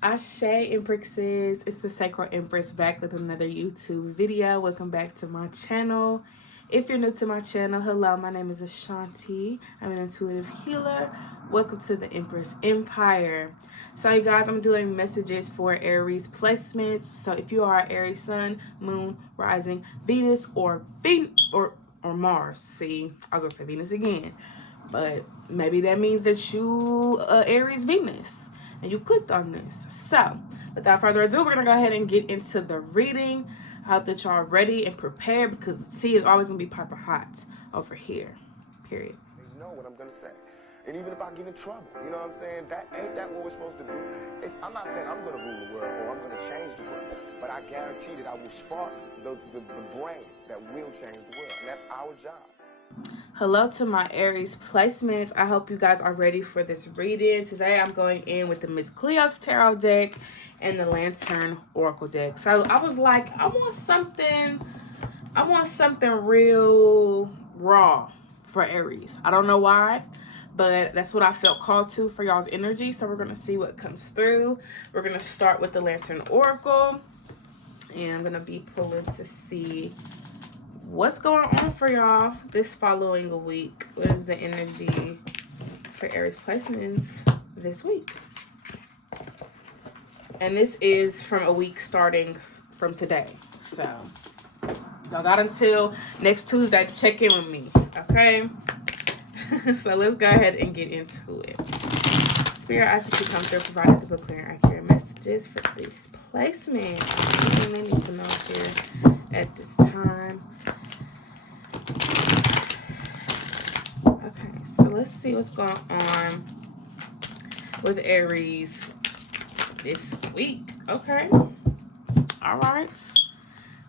Ashe Empresses, it's the Sacral Empress back with another YouTube video. Welcome back to my channel. If you're new to my channel, hello, my name is Ashanti. I'm an intuitive healer. Welcome to the Empress Empire. So you guys, I'm doing messages for Aries placements. So if you are Aries Sun, Moon, Rising, Venus, or Mars. See, I was gonna say Venus again. But maybe that means that you Aries Venus and you clicked on this. So without further ado, we're gonna go ahead and get into the reading. I hope that y'all are ready and prepared because the tea is always gonna be piping hot over here. Period. You know what I'm gonna say. And even if I get in trouble, you know what I'm saying? That ain't that what we're supposed to do. I'm not saying I'm gonna rule the world or I'm gonna change the world, but I guarantee that I will spark the brain that will change the world. And that's our job. Hello to my Aries placements. I hope you guys are ready for this reading. Today I'm going in with the Miss Cleo's Tarot deck and the Lantern Oracle deck. So I was like, I want something real raw for Aries. I don't know why, but that's what I felt called to for y'all's energy. So we're going to see what comes through. We're going to start with the Lantern Oracle. And I'm going to be pulling to see what's going on for y'all this following week. What is the energy for Aries placements this week? And this is from a week starting from today. So y'all got until next Tuesday to check in with me, okay? So let's go ahead and get into it. Spirit, I ask that you come through, provided the clear and accurate messages for these placements. Something they need to know here at this time. Okay, so let's see what's going on with Aries this week. Okay. All right.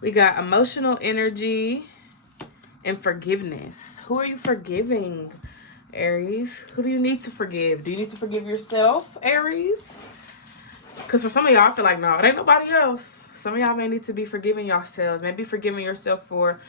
We got emotional energy and forgiveness. Who are you forgiving, Aries? Who do you need to forgive? Do you need to forgive yourself, Aries? Because for some of y'all, I feel like, no, it ain't nobody else. Some of y'all may need to be forgiving yourselves. Maybe forgiving yourself for,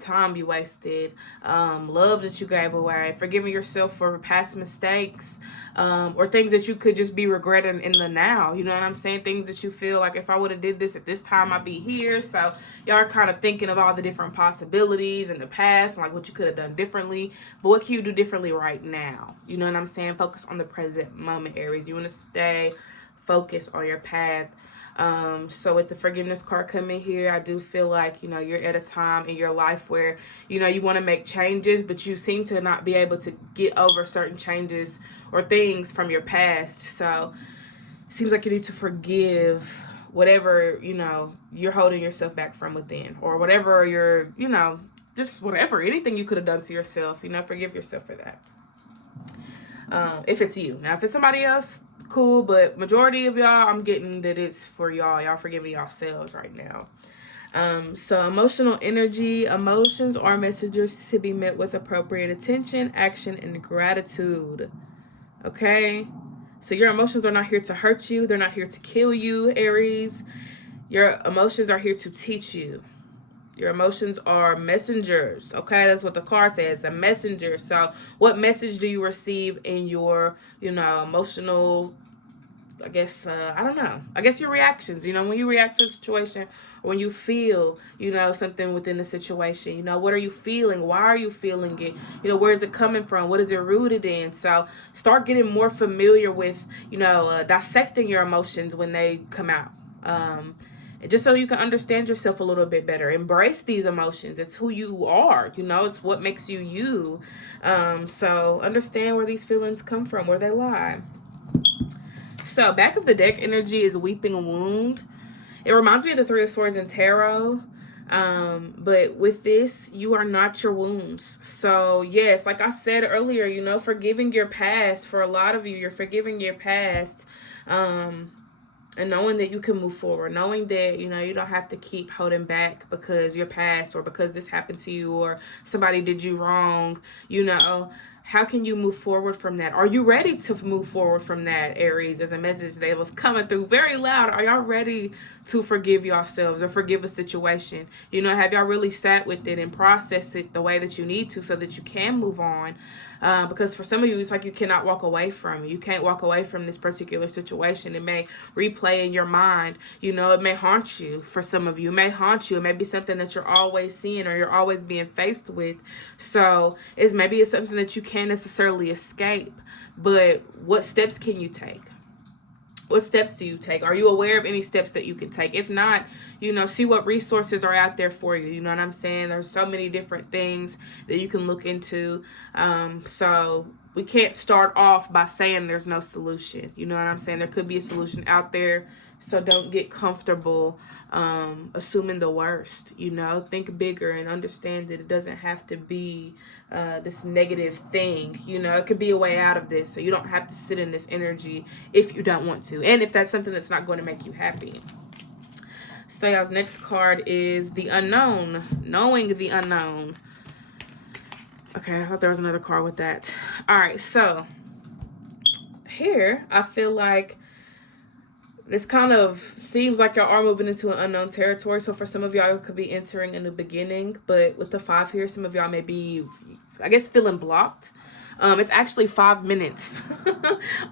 time you wasted, love that you gave away, forgiving yourself for past mistakes, or things that you could just be regretting in the now. You know what I'm saying? Things that you feel like, if I would have did this at this time, I'd be here. So y'all are kind of thinking of all the different possibilities in the past, like what you could have done differently. But what can you do differently right now? You know what I'm saying? Focus on the present moment, Aries. You want to stay focused on your path. So with the forgiveness card coming here, I do feel like, you're at a time in your life where, you want to make changes, but you seem to not be able to get over certain changes or things from your past. So it seems like you need to forgive whatever, you're holding yourself back from within, or whatever you're, just whatever, anything you could have done to yourself, forgive yourself for that. If it's you. Now, if it's somebody else, cool, but majority of y'all, I'm getting that it's for y'all. Y'all forgiving yourselves right now. So emotional energy, emotions are messengers to be met with appropriate attention, action, and gratitude. Okay? So your emotions are not here to hurt you. They're not here to kill you, Aries. Your emotions are here to teach you. Your emotions are messengers. Okay, that's what the card says, a messenger. So what message do you receive in your, emotional, I guess, I don't know. I guess your reactions, when you react to a situation, or when you feel, something within the situation, what are you feeling? Why are you feeling it? Where is it coming from? What is it rooted in? So start getting more familiar with, dissecting your emotions when they come out. Just so you can understand yourself a little bit better. Embrace these emotions. It's who you are, it's what makes you you. So understand where these feelings come from, where they lie. So back of the deck energy is Weeping Wound. It reminds me of the Three of Swords in Tarot. But with this, you are not your wounds. So yes, like I said earlier, forgiving your past. For a lot of you, you're forgiving your past. And knowing that you can move forward, knowing that, you don't have to keep holding back because your past, or because this happened to you, or somebody did you wrong, how can you move forward from that? Are you ready to move forward from that, Aries? As a message that was coming through very loud. Are y'all ready to forgive yourselves or forgive a situation? Have y'all really sat with it and processed it the way that you need to so that you can move on? because for some of you, it's like you cannot walk away from it. You can't walk away from this particular situation. It may replay in your mind. You know, it may haunt you. For some of you, it may haunt you. It may be something that you're always seeing or you're always being faced with. So it's something that you can't necessarily escape. But what steps can you take? What steps do you take? Are you aware of any steps that you can take? If not, you know, see what resources are out there for you. You know what I'm saying? There's so many different things that you can look into. So we can't start off by saying there's no solution. You know what I'm saying? There could be a solution out there. So don't get comfortable assuming the worst. You know, think bigger and understand that it doesn't have to be this negative thing. You know, it could be a way out of this. So you don't have to sit in this energy if you don't want to. And if that's something that's not going to make you happy. So y'all's next card is the unknown. Knowing the unknown. Okay, I thought there was another card with that. All right, so here I feel like this kind of seems like y'all are moving into an unknown territory. So for some of y'all, it could be entering a new beginning. But with the 5 here, some of y'all may be, I guess, feeling blocked. It's actually 5 minutes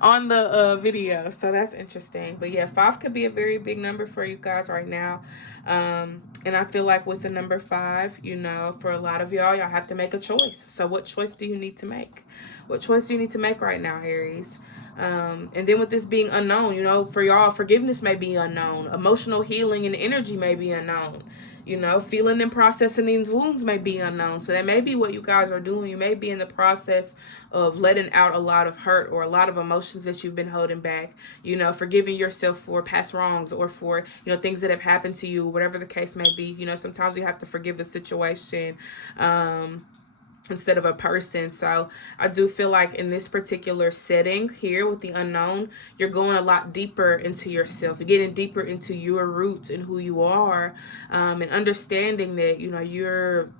on the video. So that's interesting. But yeah, 5 could be a very big number for you guys right now. And I feel like with the number 5, you know, for a lot of y'all have to make a choice. So what choice do you need to make? What choice do you need to make right now, Aries? And then with this being unknown, you know, for y'all, forgiveness may be unknown. Emotional healing and energy may be unknown. You know, feeling and processing these wounds may be unknown. So that may be what you guys are doing. You may be in the process of letting out a lot of hurt or a lot of emotions that you've been holding back. You know, forgiving yourself for past wrongs or for, you know, things that have happened to you, whatever the case may be. You know, sometimes you have to forgive the situation. Instead of a person. So I do feel like in this particular setting here with the unknown, you're going a lot deeper into yourself. You're getting deeper into your roots and who you are, and understanding that, you know, you're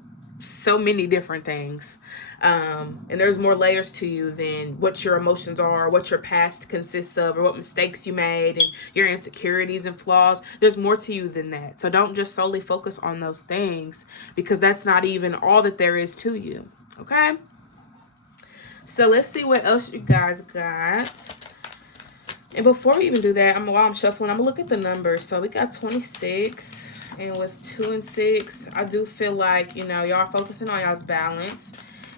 so many different things. And there's more layers to you than what your emotions are, what your past consists of, or what mistakes you made and your insecurities and flaws. There's more to you than that. So don't just solely focus on those things, because that's not even all that there is to you. Okay? So let's see what else you guys got. And before we even do that, while I'm shuffling, I'm going to look at the numbers. So we got 26. And with 2 and 6, I do feel like, you know, y'all are focusing on y'all's balance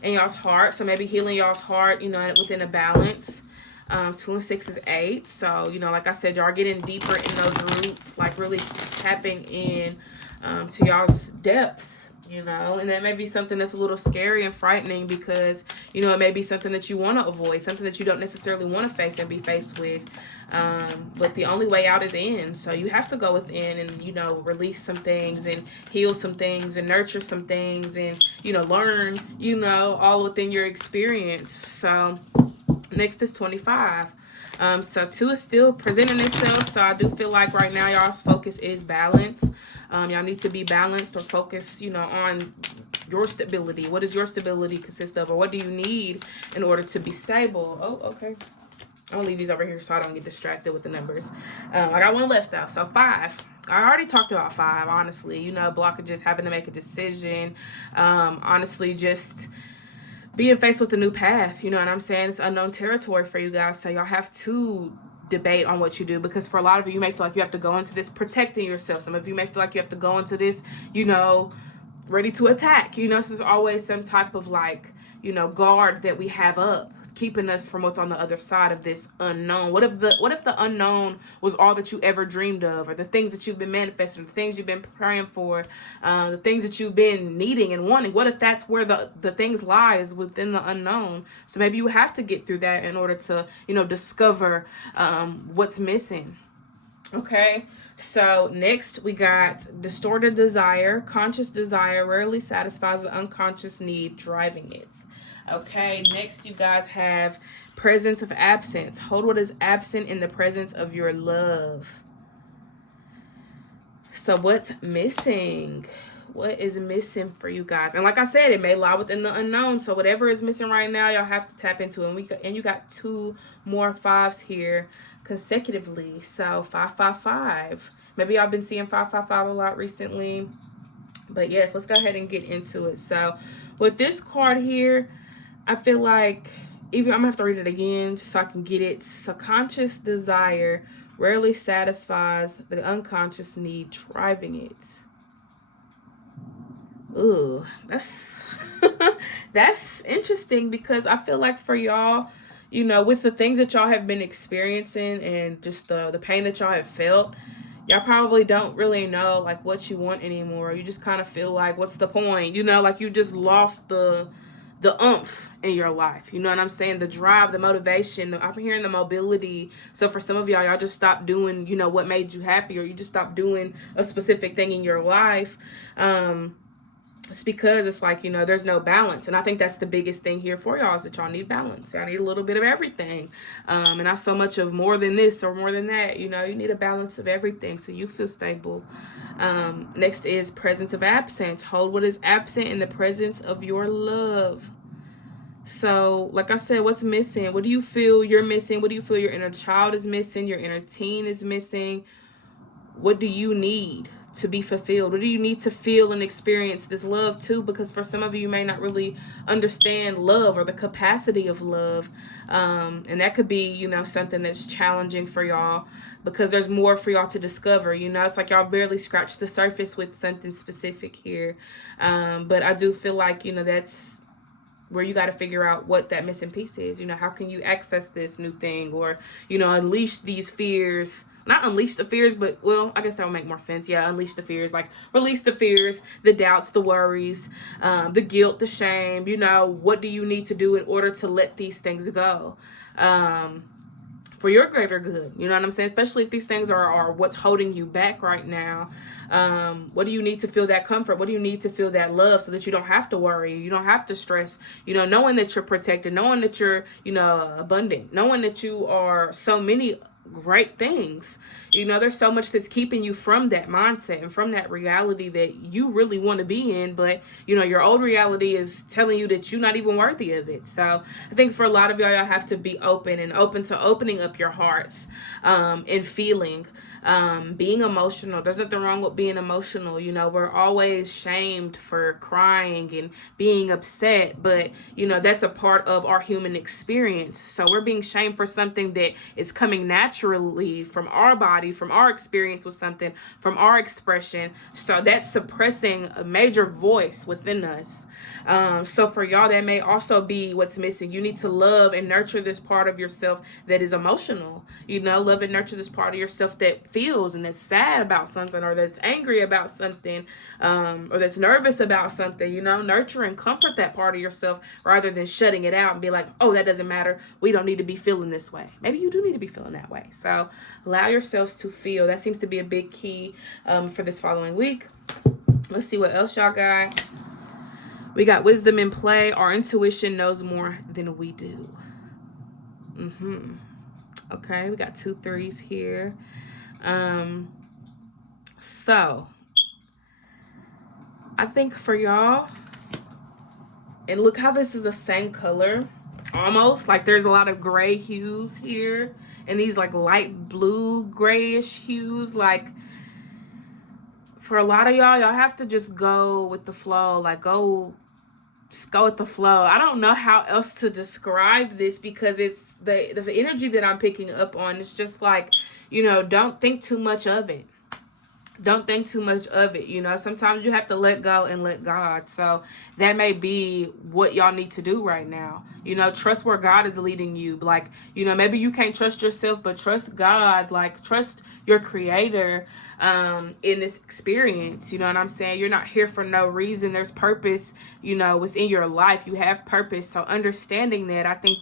and y'all's heart. So maybe healing y'all's heart, you know, within a balance. 2 and 6 is 8. So, you know, like I said, y'all are getting deeper in those roots, like really tapping in to y'all's depths. You know, and that may be something that's a little scary and frightening because, you know, it may be something that you want to avoid, something that you don't necessarily want to face and be faced with. But the only way out is in. So you have to go within and, you know, release some things and heal some things and nurture some things and, you know, learn, you know, all within your experience. So next is 25. So 2 is still presenting itself. So I do feel like right now y'all's focus is balance. Y'all need to be balanced or focused, you know, on your stability. What does your stability consist of? Or what do you need in order to be stable? Oh, okay. I'll leave these over here so I don't get distracted with the numbers. I got 1 left though. So 5. I already talked about 5, honestly. You know, blockages, having to make a decision. Honestly, just being faced with a new path. You know what I'm saying? It's unknown territory for you guys. So y'all have to debate on what you do, because for a lot of you may feel like you have to go into this protecting yourself. Some of you may feel like you have to go into this, you know, ready to attack. You know, so there's always some type of like, you know, guard that we have up, keeping us from what's on the other side of this unknown. What if the unknown was all that you ever dreamed of, or the things that you've been manifesting, the things you've been praying for, the things that you've been needing and wanting? What if that's where the things lies within the unknown? So maybe you have to get through that in order to, you know, discover what's missing. Okay, so next we got distorted desire. Conscious desire rarely satisfies the unconscious need driving it. Okay, next you guys have presence of absence. Hold what is absent in the presence of your love. So what's missing? What is missing for you guys? And like I said, it may lie within the unknown. So whatever is missing right now, y'all have to tap into it. And you got 2 more 5s here consecutively. So 5, 5, 5. Maybe y'all been seeing 5, 5, 5 a lot recently. But yes, let's go ahead and get into it. So with this card here, I feel like, even I'm gonna have to read it again just so I can get it. Subconscious desire rarely satisfies the unconscious need driving it. Ooh, that's that's interesting, because I feel like for y'all, with the things that y'all have been experiencing and just the pain that y'all have felt, y'all probably don't really know like what you want anymore. You just kind of feel like, what's the point? Like you just lost the oomph in your life. You know what I'm saying? The drive, the motivation. I'm hearing the mobility. So for some of y'all just stopped doing, what made you happy, or you just stopped doing a specific thing in your life. It's because it's like, there's no balance. And I think that's the biggest thing here for y'all, is that y'all need balance. Y'all need a little bit of everything. And not so much of more than this or more than that. You need a balance of everything so you feel stable. Next is presence of absence. Hold what is absent in the presence of your love. So, like I said, what's missing? What do you feel you're missing? What do you feel your inner child is missing? Your inner teen is missing? What do you need to be fulfilled? What do you need to feel and experience this love too? Because for some of you may not really understand love or the capacity of love. And that could be, something that's challenging for y'all, because there's more for y'all to discover. It's like y'all barely scratched the surface with something specific here. But I do feel like, that's where you got to figure out what that missing piece is. How can you access this new thing, or, unleash these fears? Not unleash the fears, but, well, I guess that would make more sense. Yeah, unleash the fears. Like, release the fears, the doubts, the worries, the guilt, the shame. What do you need to do in order to let these things go? For your greater good. You know what I'm saying? Especially if these things are what's holding you back right now. What do you need to feel that comfort? What do you need to feel that love, so that you don't have to worry, you don't have to stress, knowing that you're protected, knowing that you're, abundant, knowing that you are so many great things. There's so much that's keeping you from that mindset and from that reality that you really want to be in, but your old reality is telling you that you're not even worthy of it. So I think for a lot of y'all have to be open to opening up your hearts, and feeling, being emotional. There's nothing wrong with being emotional. We're always shamed for crying and being upset, but that's a part of our human experience. So we're being shamed for something that is coming naturally from our body, from our experience with something, from our expression. So that's suppressing a major voice within us. So for y'all, that may also be what's missing. You need to love and nurture this part of yourself that is emotional. Love and nurture this part of yourself that feels and that's sad about something, or that's angry about something, or that's nervous about something. Nurture and comfort that part of yourself, rather than shutting it out and be like, oh, that doesn't matter, we don't need to be feeling this way. Maybe you do need to be feeling that way. So allow yourselves to feel. That seems to be a big key, for this following week. Let's see what else y'all got. We got wisdom in play. Our intuition knows more than we do. Okay, we got 2 3s here. So I think for y'all, and look how this is the same color, almost like there's a lot of gray hues here, and these like light blue grayish hues. Like, for a lot of y'all have to just go with the flow. Like, just go with the flow. I don't know how else to describe this, because it's the energy that I'm picking up on. It's just like, don't think too much of it. Don't think too much of it. Sometimes you have to let go and let God. So that may be what y'all need to do right now. Trust where God is leading you. Like, maybe you can't trust yourself, but trust God. Like, trust your creator, in this experience. You know what I'm saying? You're not here for no reason. There's purpose, within your life. You have purpose. So understanding that, I think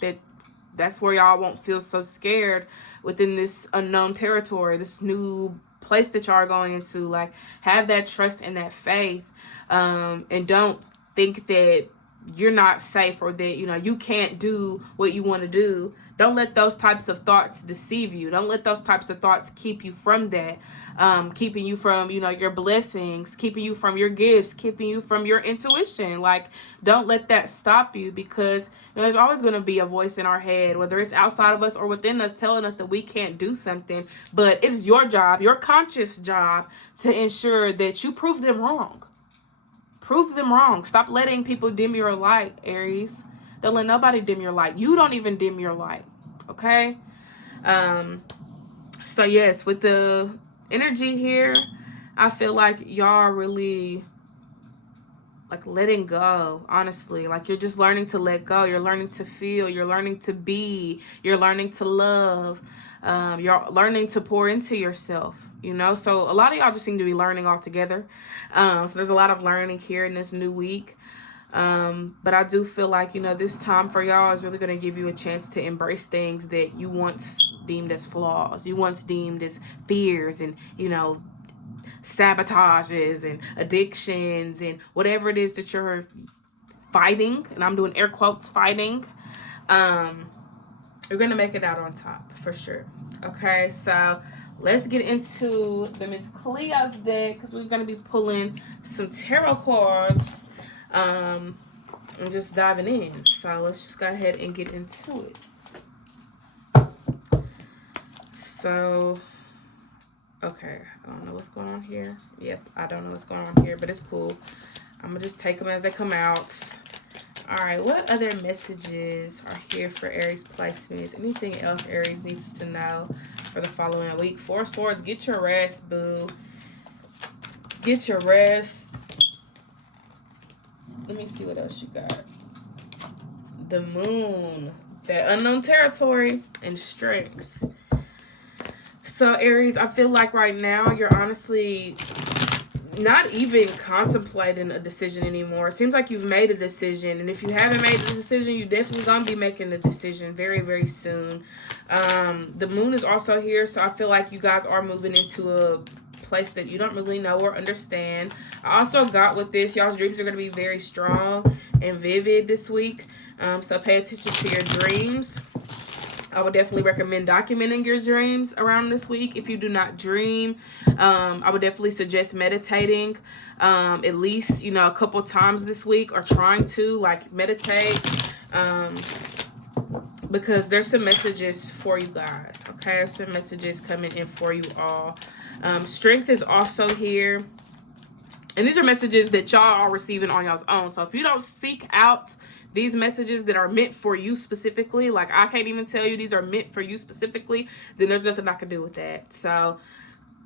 that's where y'all won't feel so scared within this unknown territory, this new place that y'all are going into. Like, have that trust and that faith, and don't think that you're not safe, or that you can't do what you want to do. Don't let those types of thoughts deceive you. Don't let those types of thoughts keep you from that, keeping you from your blessings, keeping you from your gifts, keeping you from your intuition. Like, don't let that stop you, because there's always going to be a voice in our head, whether it's outside of us or within us, telling us that we can't do something. But it's your job, your conscious job, to ensure that you prove them wrong. Prove them wrong. Stop letting people dim your light, Aries. Don't let nobody dim your light. You don't even dim your light. Okay? So yes, with the energy here, I feel like y'all are really like letting go, honestly. Like you're just learning to let go. You're learning to feel. You're learning to be. You're learning to love. You're learning to pour into yourself, you know? So a lot of y'all just seem to be learning all together. So there's a lot of learning here in this new week. But I do feel like, you know, this time for y'all is really going to give you a chance to embrace things that you once deemed as flaws. You once deemed as fears and, you know, sabotages and addictions and whatever it is that you're fighting, and I'm doing air quotes fighting. You're gonna make it out on top for sure. Okay, so let's get into the Miss Cleo's deck, because we're gonna be pulling some tarot cards and just diving in. So let's just go ahead and get into it. So okay, I don't know what's going on here. Yep, I don't know what's going on here, but it's cool. I'm gonna just take them as they come out. All right, what other messages are here for Aries placements? Anything else Aries needs to know for the following week? Four Swords, get your rest, boo. Get your rest. Let me see what else you got. The Moon, that unknown territory, and strength. So Aries, I feel like right now you're honestly not even contemplating a decision anymore. It seems like you've made a decision, and if you haven't made the decision, you definitely gonna be making the decision very, very soon. The Moon is also here, so I feel like you guys are moving into a place that you don't really know or understand. I also got with this, y'all's dreams are gonna be very strong and vivid this week. So pay attention to your dreams. I would definitely recommend documenting your dreams around this week. If you do not dream, I would definitely suggest meditating at least, you know, a couple times this week, or trying to like meditate, because there's some messages for you guys. Okay, there's some messages coming in for you all. Strength is also here, and these are messages that y'all are receiving on y'all's own. So if you don't seek out these messages that are meant for you specifically, like I can't even tell you these are meant for you specifically, then there's nothing I can do with that. So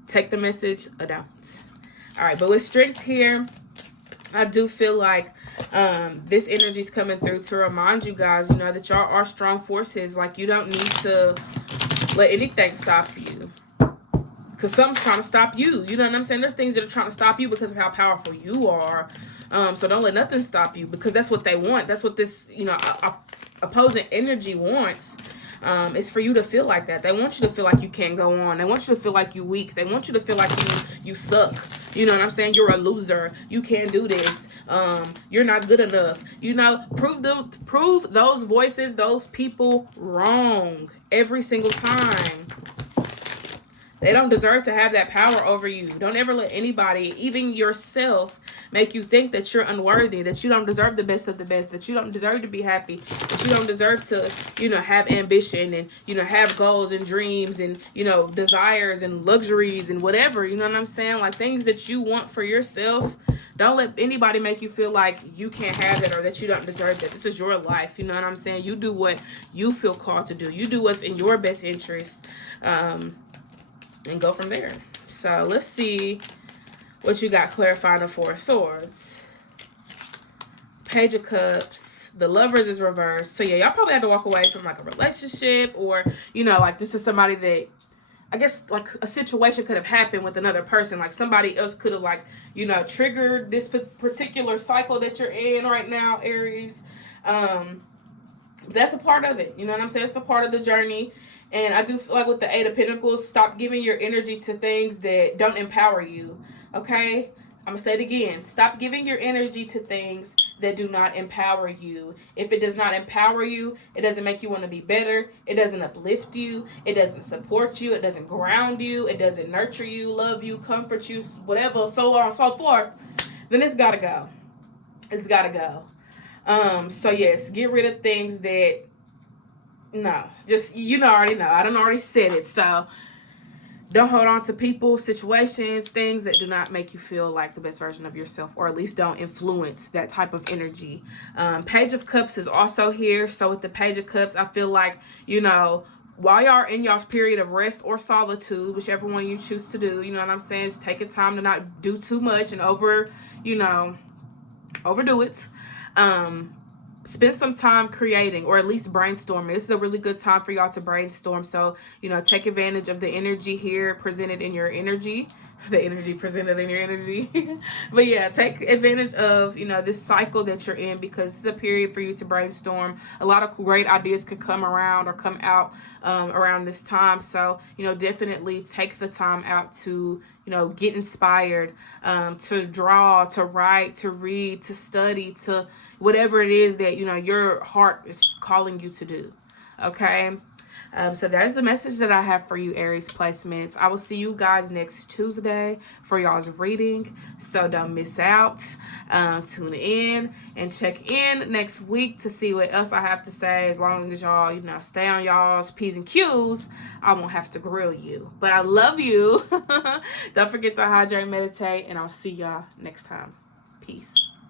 take the message or don't. All right, but with strength here, I do feel like this energy is coming through to remind you guys, you know, that y'all are strong forces. Like you don't need to let anything stop you, because something's trying to stop you. You know what I'm saying? There's things that are trying to stop you because of how powerful you are. So don't let nothing stop you, because that's what they want. That's what this, you know, opposing energy wants. It's for you to feel like that. They want you to feel like you can't go on. They want you to feel like you're weak. They want you to feel like you suck. You know what I'm saying? You're a loser. You can't do this. You're not good enough. You know, prove those voices, those people wrong every single time. They don't deserve to have that power over you. Don't ever let anybody, even yourself, make you think that you're unworthy, that you don't deserve the best of the best, that you don't deserve to be happy, that you don't deserve to, you know, have ambition and, you know, have goals and dreams and, you know, desires and luxuries and whatever. You know what I'm saying? Like things that you want for yourself. Don't let anybody make you feel like you can't have it or that you don't deserve it. This is your life. You know what I'm saying? You do what you feel called to do. You do what's in your best interest. And go from there. So let's see what you got clarifying the Four of Swords. Page of Cups. The Lovers is reversed. So yeah, y'all probably have to walk away from like a relationship, or, you know, like this is somebody that, I guess, like a situation could have happened with another person. Like somebody else could have, like, you know, triggered this particular cycle that you're in right now, Aries. That's a part of it. You know what I'm saying? It's a part of the journey. And I do feel like with the Eight of Pentacles, stop giving your energy to things that don't empower you. Okay? I'm going to say it again. Stop giving your energy to things that do not empower you. If it does not empower you, it doesn't make you want to be better. It doesn't uplift you. It doesn't support you. It doesn't ground you. It doesn't nurture you, love you, comfort you, whatever, so on and so forth. Then it's got to go. It's got to go. So yes, get rid of things that, no, just, you know, already know. I done already said it. So Don't hold on to people, situations, things that do not make you feel like the best version of yourself, or at least don't influence that type of energy. Page of Cups is also here. So with the Page of Cups, I feel like, while y'all are in y'all's period of rest or solitude, whichever one you choose to do, you know what I'm saying? Just take your time to not do too much and overdo it. Spend some time creating, or at least brainstorming. This is a really good time for y'all to brainstorm. So, take advantage of the energy here presented in your energy. The energy presented in your energy. But yeah, take advantage of, this cycle that you're in, because it's a period for you to brainstorm. A lot of great ideas could come around or come out around this time. So, definitely take the time out to, get inspired, to draw, to write, to read, to study, to whatever it is that, your heart is calling you to do. Okay. So there's the message that I have for you, Aries placements. I will see you guys next Tuesday for y'all's reading. So don't miss out. Tune in and check in next week to see what else I have to say. As long as y'all, stay on y'all's P's and Q's, I won't have to grill you. But I love you. Don't forget to hydrate, meditate, and I'll see y'all next time. Peace.